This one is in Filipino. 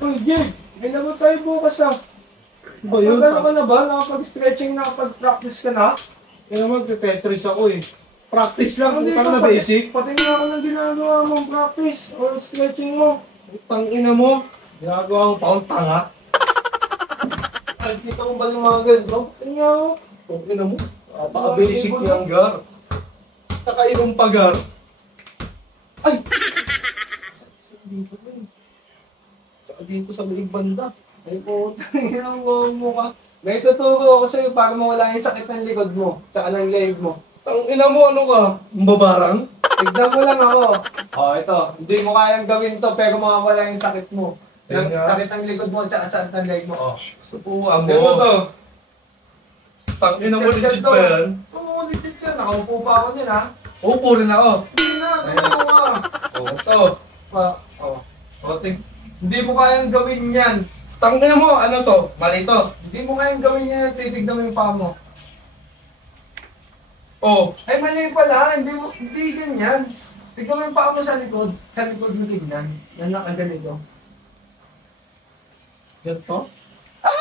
Uy, Jake, may lagot tayo bukas ah. Ba yun? Gano'n ka na ba? Nakapag-stretching, nakapag-practice ka na? Kaya mag-tetris ako eh. Practice lang, Hindi utang ka, na basic. Pati nga ako ng ginagawa mong practice or stretching mo. Utang ina mo. Ginagawa mong paong tanga. Ay, kita mo ba yung mga ganito? Pati nga ako. Utang ina mo. Napaka-basic niyang gar. Nakainom pa gar. Ay! Dito ba eh. Tsaka dito sa liig banda. Ay po, tangin mo ka. May tuturo ako sa'yo para mawala yung sakit ng likod mo, tsaka ng leg mo. Tang ina mo, ano ka? Mbabarang? Tignan mo lang ako. Oh, ito. Hindi mo kayang gawin to, pero mawawala yung sakit mo. Ayun nga. Sakit ng likod mo, tsaka sakit ng leg mo. Oh. Supuan mo. Sino to? Tang ina mo, legit ba yan? Oo, legit yan. Nakaupo pa ako din, ha? Upo rin ako. Hindi na, tignan mo ka. Oh, ito. Hindi mo kayang gawin yan. Tang ina mo, ano to? Mali to. Hindi mo kayang gawin yan, titignan mo yung paa mo. Oh. Ay, mali pala. Hindi ganyan. Tignan mo yung paa mo sa likod. Sa likod mo tignan. Yan nakaganito. Ganito? Ah!